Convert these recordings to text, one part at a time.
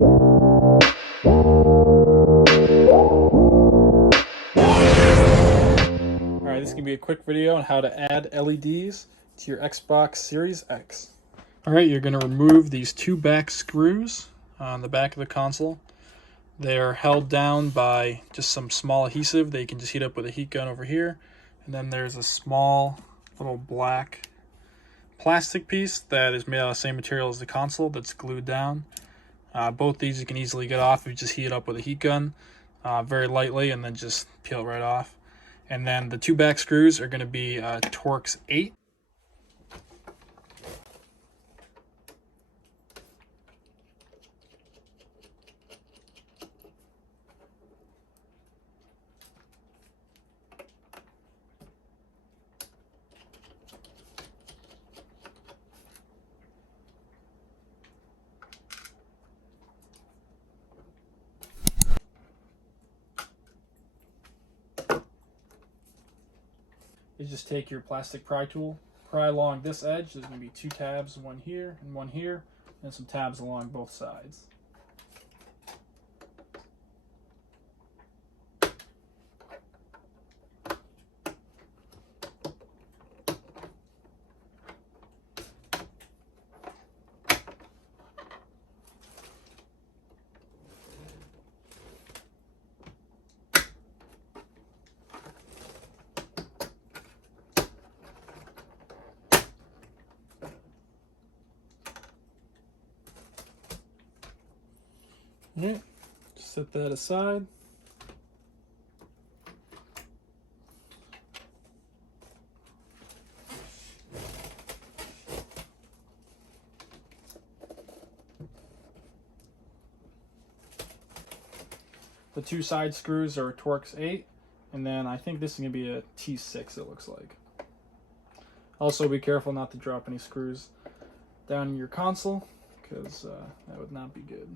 Alright, this is going to be a quick video on how to add LEDs to your Xbox Series X. Alright, you're going to remove these two back screws on the back of the console. They are held down by just some small adhesive that you can just heat up with a heat gun over here. And then there's a small little black plastic piece that is made out of the same material as the console that's glued down. Both these you can easily get off if you just heat it up with a heat gun very lightly and then just peel it right off. And then the two back screws are going to be Torx 8. You just take your plastic pry tool, pry along this edge. There's going to be two tabs, one here, and some tabs along both sides. Alright, set that aside. The two side screws are Torx 8, and then I think this is going to be a T6, it looks like. Also be careful not to drop any screws down in your console, because that would not be good.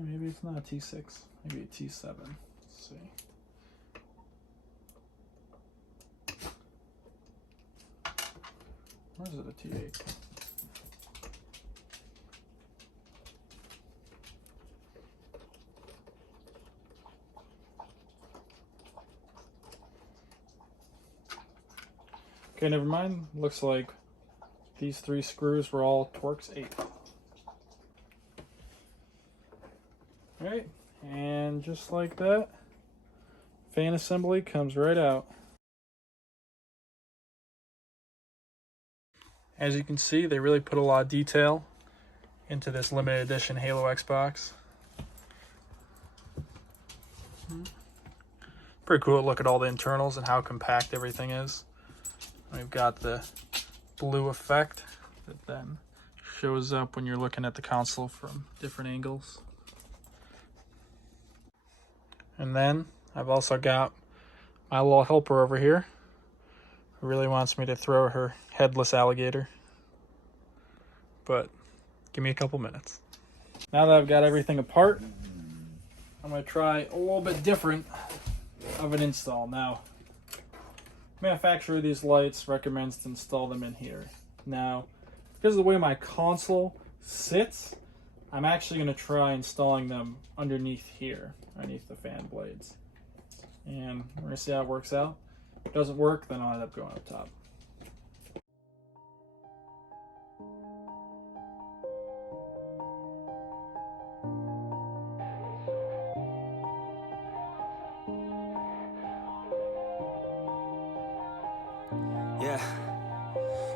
Maybe it's not a T6, maybe a T7. Let's see. Or is it a T8? Okay, never mind. Looks like these three screws were all Torx 8. Right, and just like that, fan assembly comes right out. As you can see, they really put a lot of detail into this limited edition Halo Xbox. Pretty cool to look at all the internals and how compact everything is. We've got the blue effect that then shows up when you're looking at the console from different angles. And then I've also got my little helper over here who really wants me to throw her headless alligator. But give me a couple minutes. Now that I've got everything apart, I'm going to try a little bit different of an install. Now, manufacturer of these lights recommends to install them in here. Now, because of the way my console sits, I'm actually going to try installing them underneath here, underneath the fan blades. And we're going to see how it works out. If it doesn't work, then I'll end up going up top. Yeah.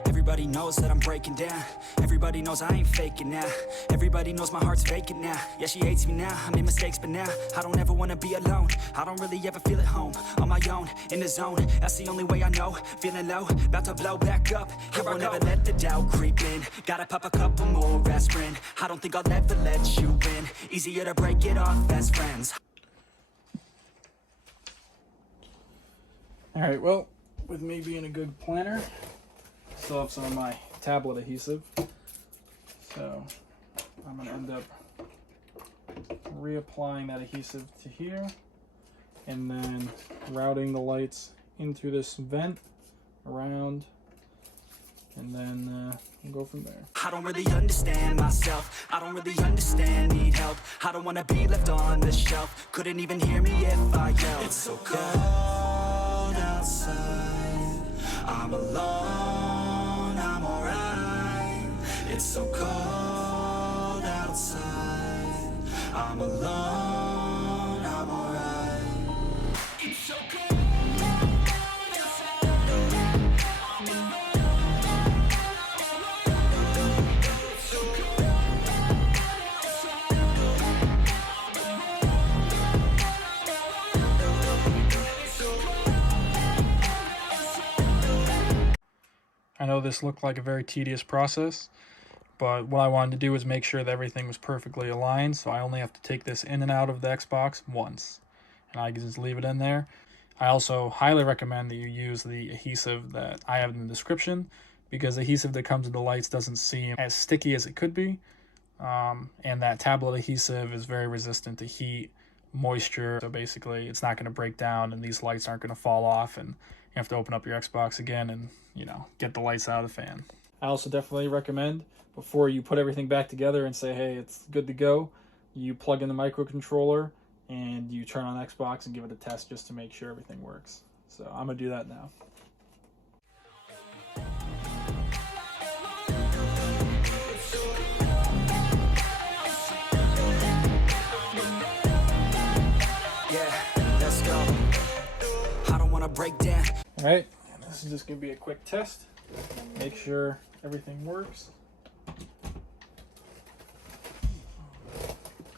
Everybody knows that I'm breaking down. Everybody knows I ain't faking now. Everybody knows my heart's vacant now. Yeah, she hates me now, I made mistakes, but now I don't ever wanna be alone. I don't really ever feel at home. On my own, in the zone, that's the only way I know. Feeling low, about to blow back up. Here I won't ever let the doubt creep in. Gotta pop a couple more aspirin. I don't think I'll ever let you in. Easier to break it off best friends. Alright, well, with me being a good planner, still have some of my tablet adhesive. So I'm going to end up reapplying that adhesive to here, and then routing the lights into this vent around, and then we'll go from there. I don't really understand myself, I don't really understand, need help. I don't wanna be left on the shelf, couldn't even hear me if I yelled. It's so cold outside, I'm alone, I'm alright. It's so cold outside, I'm alone, I'm alright. It's so cold outside, I'm alone. I know this looked like a very tedious process, but what I wanted to do was make sure that everything was perfectly aligned, so I only have to take this in and out of the Xbox once, and I can just leave it in there. I also highly recommend that you use the adhesive that I have in the description, because the adhesive that comes with the lights doesn't seem as sticky as it could be, and that tablet adhesive is very resistant to heat, moisture, so basically it's not going to break down and these lights aren't going to fall off and you have to open up your Xbox again and, you know, get the lights out of the fan. I also definitely recommend, before you put everything back together and say, hey, it's good to go, you plug in the microcontroller and you turn on Xbox and give it a test just to make sure everything works. So I'm going to do that now. Break down. All right, this is just gonna be a quick test. Make sure everything works.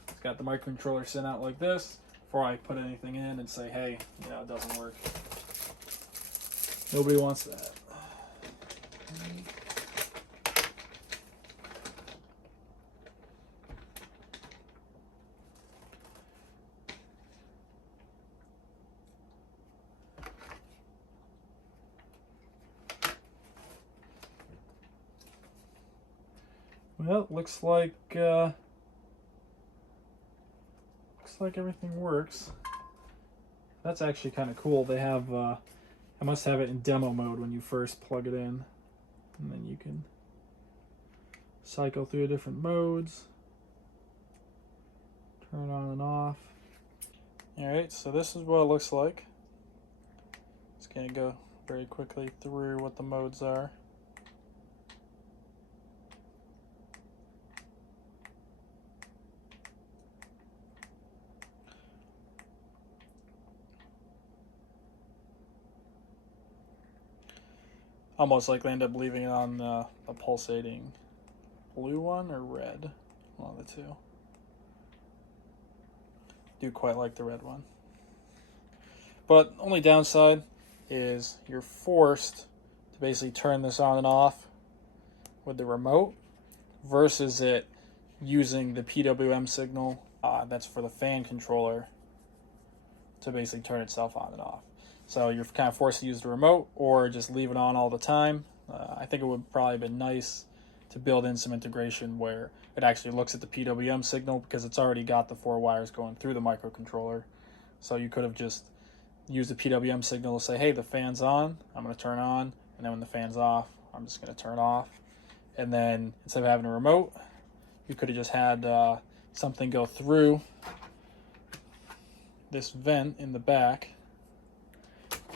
It's got the microcontroller sent out like this before I put anything in and say, hey, you know, it doesn't work. Nobody wants that. Well, looks like everything works. That's actually kind of cool. They have I must have it in demo mode when you first plug it in, and then you can cycle through different modes, turn on and off. All right, so this is what it looks like. It's gonna go very quickly through what the modes are. I'll most likely end up leaving it on the pulsating blue one or red, one of the two. Do quite like the red one. But only downside is you're forced to basically turn this on and off with the remote versus it using the PWM signal that's for the fan controller to basically turn itself on and off. So you're kind of forced to use the remote or just leave it on all the time. I think it would probably have been nice to build in some integration where it actually looks at the PWM signal, because it's already got the 4 wires going through the microcontroller. So you could have just used the PWM signal to say, hey, the fan's on, I'm going to turn on, and then when the fan's off, I'm just going to turn off. And then instead of having a remote, you could have just had something go through this vent in the back,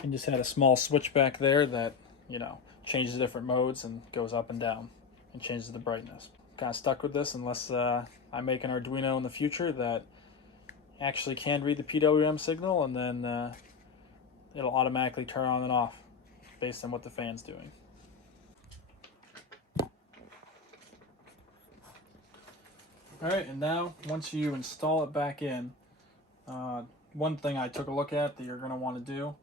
and just had a small switch back there that, you know, changes the different modes and goes up and down and changes the brightness. Kind of stuck with this unless I make an Arduino in the future that actually can read the PWM signal, and then it'll automatically turn on and off based on what the fan's doing. Alright, and now once you install it back in, one thing I took a look at that you're going to want to do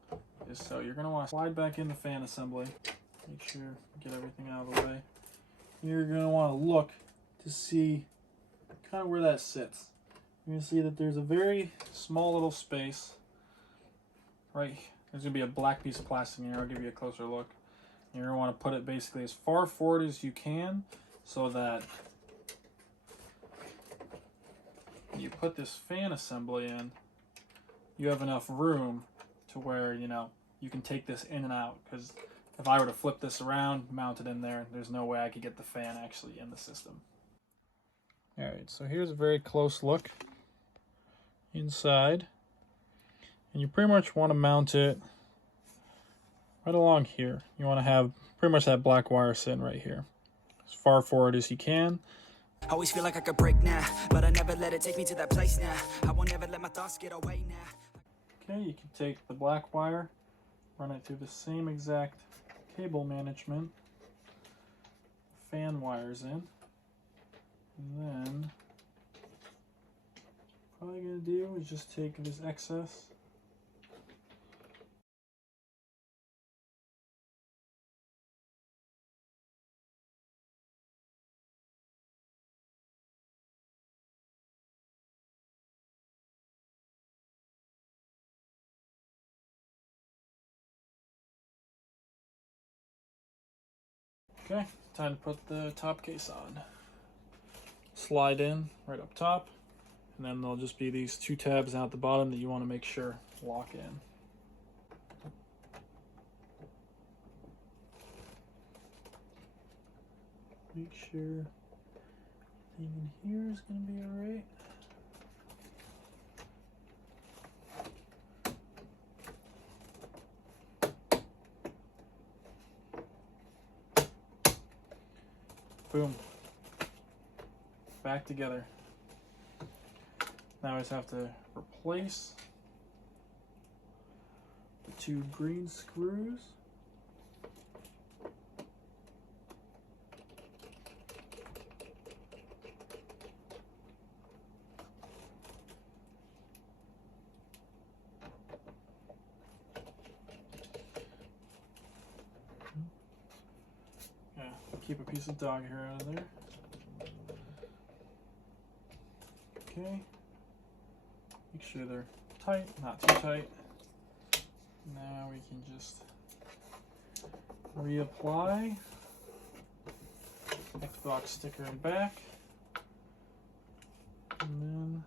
is, so you're going to want to slide back in the fan assembly, make sure you get everything out of the way. You're going to want to look to see kind of where that sits. You're going to see that there's a very small little space right. There's going to be a black piece of plastic in here. I'll give you a closer look. You're going to want to put it basically as far forward as you can so that you put this fan assembly in, you have enough room to where, you know, you can take this in and out. Because if I were to flip this around, mount it in there, there's no way I could get the fan actually in the system. Alright, so here's a very close look inside. And you pretty much want to mount it right along here. You want to have pretty much that black wire sitting right here, as far forward as you can. Always feel like I could break now, but I never let it take me to that place now. I won't ever let my thoughts get away now. Okay, you can take the black wire, run it through the same exact cable management, fan wires in, and then all you're going to do is just take this excess Okay, time to put the top case on. Slide in right up top, and then there'll just be these two tabs out the bottom that you want to make sure lock in. Make sure everything in here is going to be alright. Boom. Back together. Now I just have to replace the two green screws. Yeah, keep a piece of dog hair out of there. Okay. Make sure they're tight, not too tight. Now we can just reapply Xbox sticker and back. And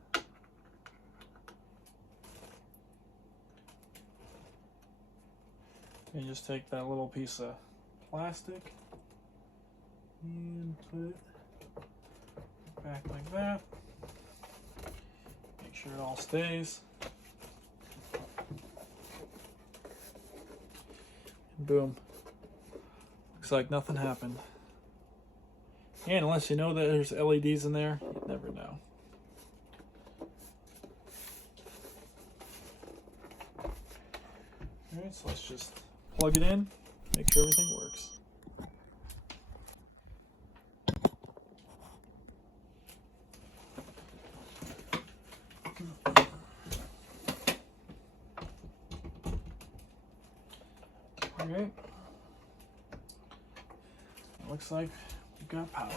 then you just take that little piece of plastic and put it back like that. Make sure it all stays. And boom. Looks like nothing happened. And unless you know that there's LEDs in there, you never know. Alright, so let's just plug it in, make sure everything works. Alright. Looks like we've got power.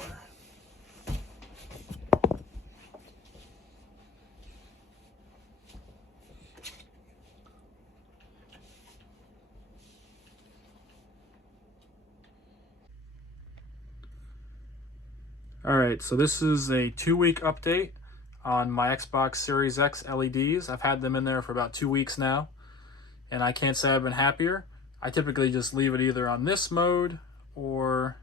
Alright, so this is a 2-week update on my Xbox Series X LEDs. I've had them in there for about 2 weeks now, and I can't say I've been happier. I typically just leave it either on this mode or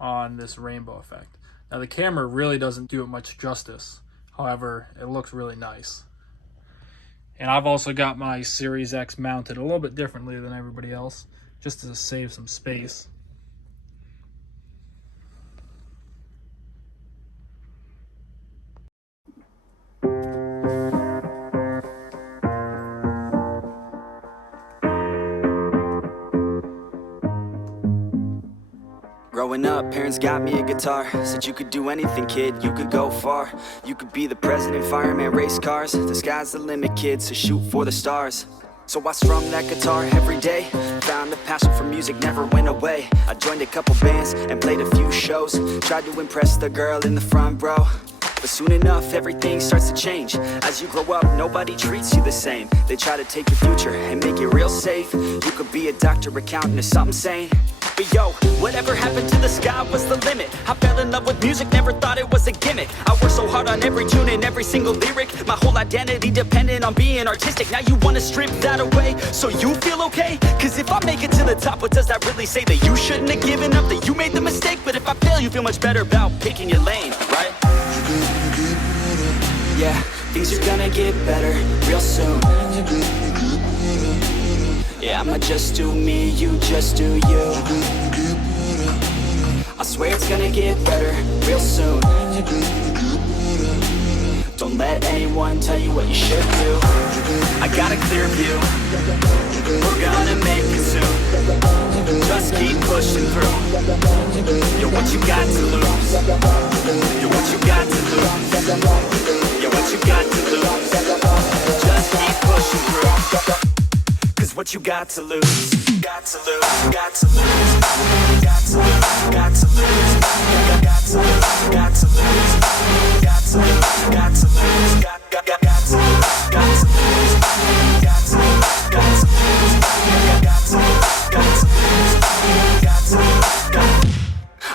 on this rainbow effect. Now the camera really doesn't do it much justice. However, it looks really nice. And I've also got my Series X mounted a little bit differently than everybody else, just to save some space. Growing up, parents got me a guitar. Said you could do anything, kid, you could go far. You could be the president, fireman, race cars. The sky's the limit, kid, so shoot for the stars. So I strummed that guitar every day. Found a passion for music, never went away. I joined a couple bands and played a few shows. Tried to impress the girl in the front row, but But soon enough, everything starts to change. As you grow up, nobody treats you the same. They try to take your future and make it real safe. You could be a doctor, accountant, or something sane. But yo, whatever happened to the sky was the limit. I fell in love with music, never thought it was a gimmick. I worked so hard on every tune and every single lyric. My whole identity depended on being artistic. Now you wanna strip that away, so you feel okay? Cause if I make it to the top, what does that really say? That you shouldn't have given up, that you made the mistake? But if I fail, you feel much better about picking your lane, right? Yeah, things are gonna get better real soon. Yeah, I'ma just do me, you just do you. I swear it's gonna get better real soon. Don't let anyone tell you what you should do. I got a clear view, we're gonna make it soon. Just keep pushing through. You're what you got to lose. You're what you got to lose. You're what you got to lose. Just keep pushing through. Cause what you got to lose, got to lose, got to lose, got to lose, got to lose, got to lose, got to lose, got to lose, got to lose, got to lose, got to lose, got to lose, got to lose, got to lose, got to lose.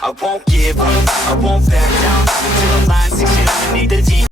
I won't give up, I won't back down until the line sinks in underneath the deep.